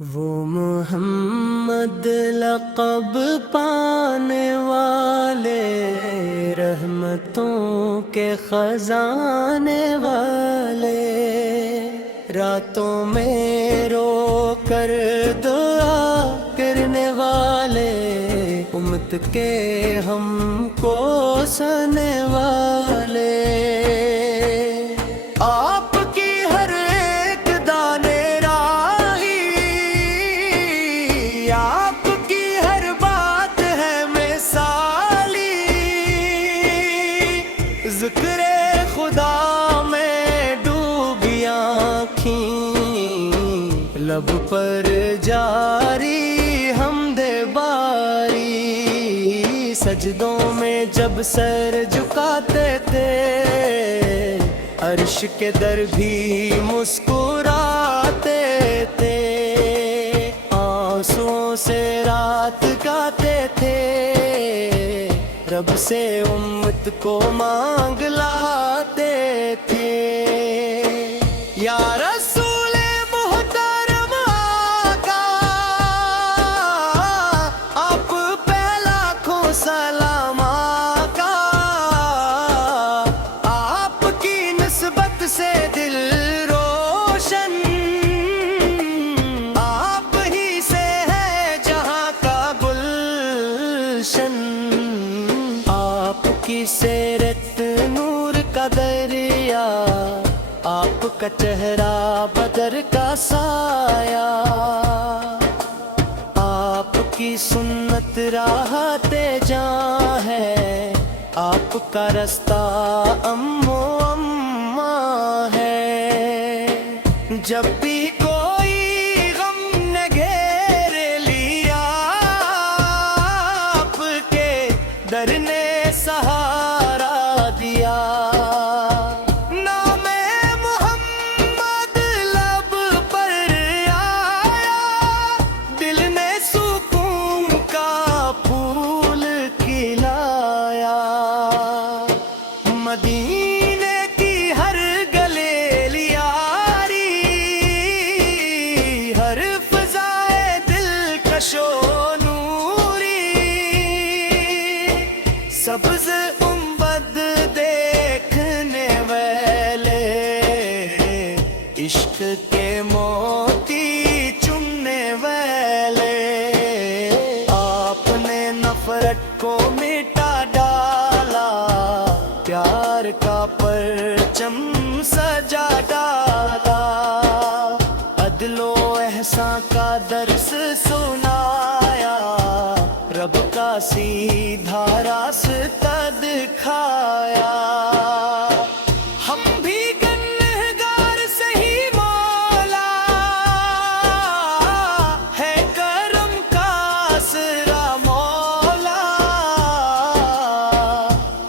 وہ محمد لقب پانے والے، رحمتوں کے خزانے والے، راتوں میں رو کر دعا کرنے والے، امت کے ہم کو سنے والے، آپ کی ہر ایک دانے راہی، آپ کی ہر بات ہے مثالی، ذکر خدا میں ڈوبی آنکھیں، لب پر جاری حمد باری، سجدوں میں جب سر جھکاتے تھے، عرش کے در بھی مسکراتے تھے، آنسوؤں سے رات گاتے تھے، رب سے امت کو مانگ لاتے تھے، یا رسول محترم آقا، آپ پہ لاکھوں سلام آقا، آپ کی نسبت سے دل روشن، آپ ہی سے ہے جہاں کا گلشن، آپ کی سیرت نور کا دریا، آپ کا چہرہ بدر کا سایہ، آپ کی سنت راحت جاں ہے، آپ کا رستہ امو اماں ہے، جب بھی کوئی غم نے گھیر لیا، آپ کے در نے سہارا دیا، نام محمد لب پر آیا، دل نے سکون کا پھول کھلایا، مدینے کی ہر گلے لیاری، ہر فضائے دلکش و نوری، سبز گنبد دیکھنے والے، عشق کے موتی چننے والے، آپ نے نفرت کو مٹا ڈالا، پیار کا پرچم سجا ڈالا، عدل و احسان کا درس سنایا، رب کا سیدھا راستہ دکھایا، ہم بھی گنہگار سہی مولا، ہے کرم کا آسرا مولا،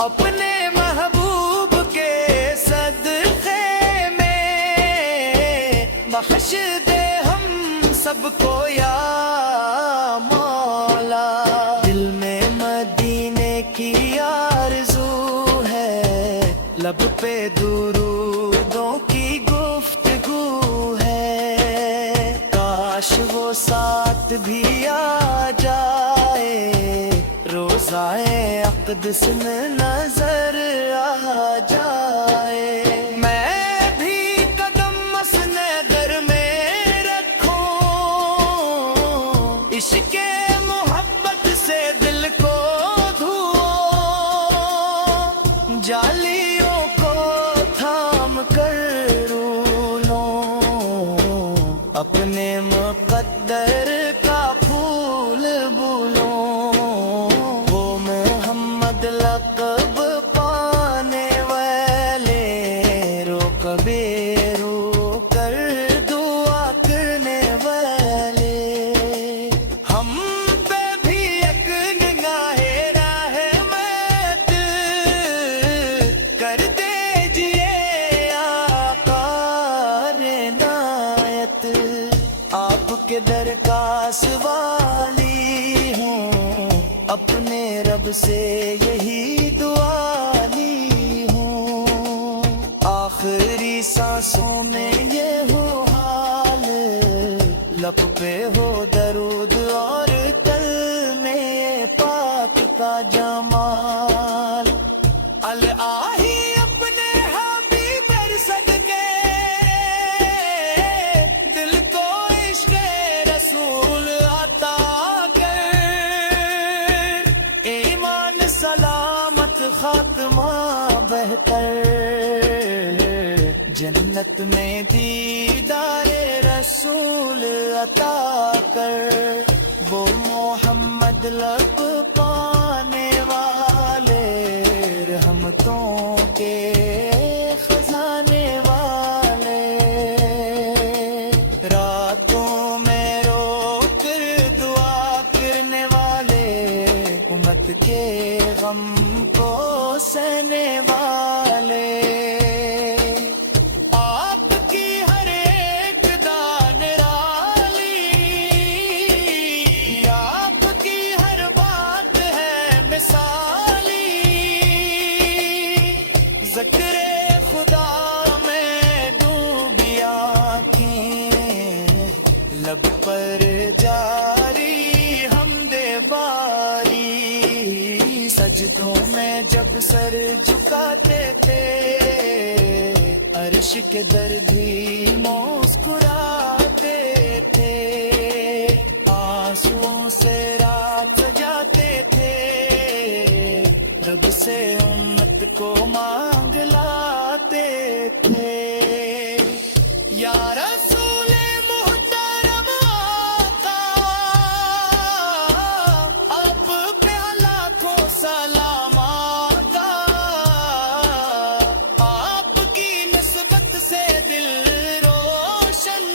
اپنے محبوب کے صدقے میں بخش دے ہم سب کو یا مولا، دل میں مدینے کی آرزو ہے، لب پہ درودوں کی گفتگو ہے، کاش وہ ساتھ بھی آ جائے، روزائے اقدس میں نظر آ جائے، میں بھی قدم مسند در میں رکھوں، عشق محبت سے دل کو دھوؤں، جالیوں کو تھام کر رولوں، اپنے مقدر کا پھول بولوں، وہ محمد لقب پانے والے، رو کبھی رو کر دعا کرنے والے، ہم پہ بھی ایک نگاہ رحمت کر دیجئے آقا عنایت، آپ کے درکاس والی ہوں، اپنے رب سے یہی دعا لی ہوں، آخری سانسوں میں یہ ہو حال، لب پہ ہو درود اور دل میں پاک کا جمال الہی اپنے حبیب صدقے دل کو عشق رسول عطا کر ایمان سلامت خاتمہ بہتر جنت میں دیدار رسول عطا کر وہ محمد لب پانے والے رحمتوں کے خزانے والے راتوں میں رو کر دعا کرنے والے امت کے غم کو سہنے والے ذکر خدا میں ڈوبی آنکھیں لب پر جاری حمد باری سجدوں میں جب سر جھکاتے تھے عرش کے در بھی مسکراتے تھے آنسوؤں سے رات سجاتے تھے رب سے امت کو مانگ لاتے تھے یا رسول محترم آقا آپ پہ لاکھوں سلام آقا آپ کی نسبت سے دل روشن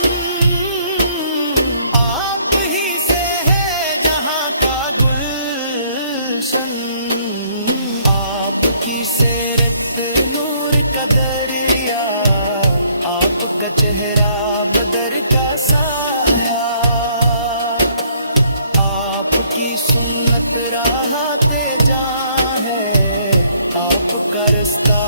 آپ ہی سے ہے جہاں کا گلشن آپ کی سیرت نور کا دریا آپ کا چہرہ بدر کا سایہ آپ کی سنت راہ تے جاں ہے آپ کا رستہ